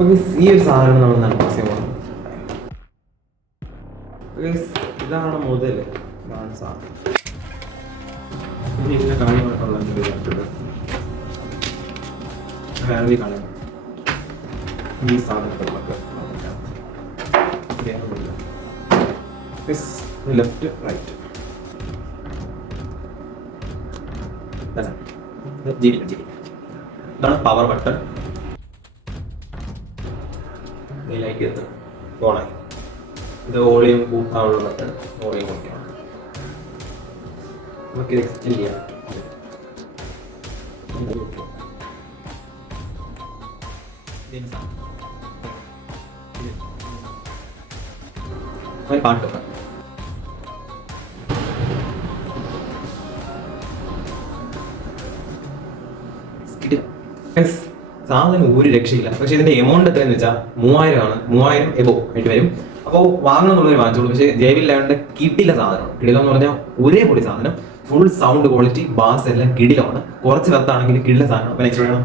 ഈ ഒരു സാധനം നമ്മൾ അൺബോക്സ് ചെയ്യണം. ഇതാണ് മുതൽ, ഇതാണ് സാധനം. ഇങ്ങനെ കാര്യമായിട്ടുള്ള വേറെ കാണാം. ഈ സാധനത്തിലൊക്കെ ലെഫ്റ്റ് റൈറ്റ് ഇതാണ് പവർ ബട്ടൺ. ലൈറ്റ് എത്തും ഓണായി. ഇത് വോളിയം കൂട്ടാനുള്ള ബട്ടൺ, വോളിയം കുറയ്ക്കണം. നമുക്ക് എക്സ്റ്റെൻഡ് ചെയ്യാം. പാട്ട് സാധനം ഒരു രക്ഷയില്ല. പക്ഷെ ഇതിന്റെ എമൗണ്ട് എത്രയെന്ന് വെച്ചാൽ 3000 ആണ്. 3000 എബോ ആയിട്ട് വരും. അപ്പോൾ വാങ്ങണം എന്നുള്ളവർ വാങ്ങിച്ചോളൂ. പക്ഷേ ജൈവില്ലാണ്ട് കിടില സാധനമാണ്. കിടിലെന്ന് പറഞ്ഞാൽ ഒരേ പൊടി സാധനം, ഫുൾ സൗണ്ട് ക്വാളിറ്റി, ബാസ് എല്ലാം കിടിലമാണ്. കുറച്ച് കത്താണെങ്കിൽ കിടില സാധനം. അപ്പോൾ നെക്സ്റ്റ് വേണം.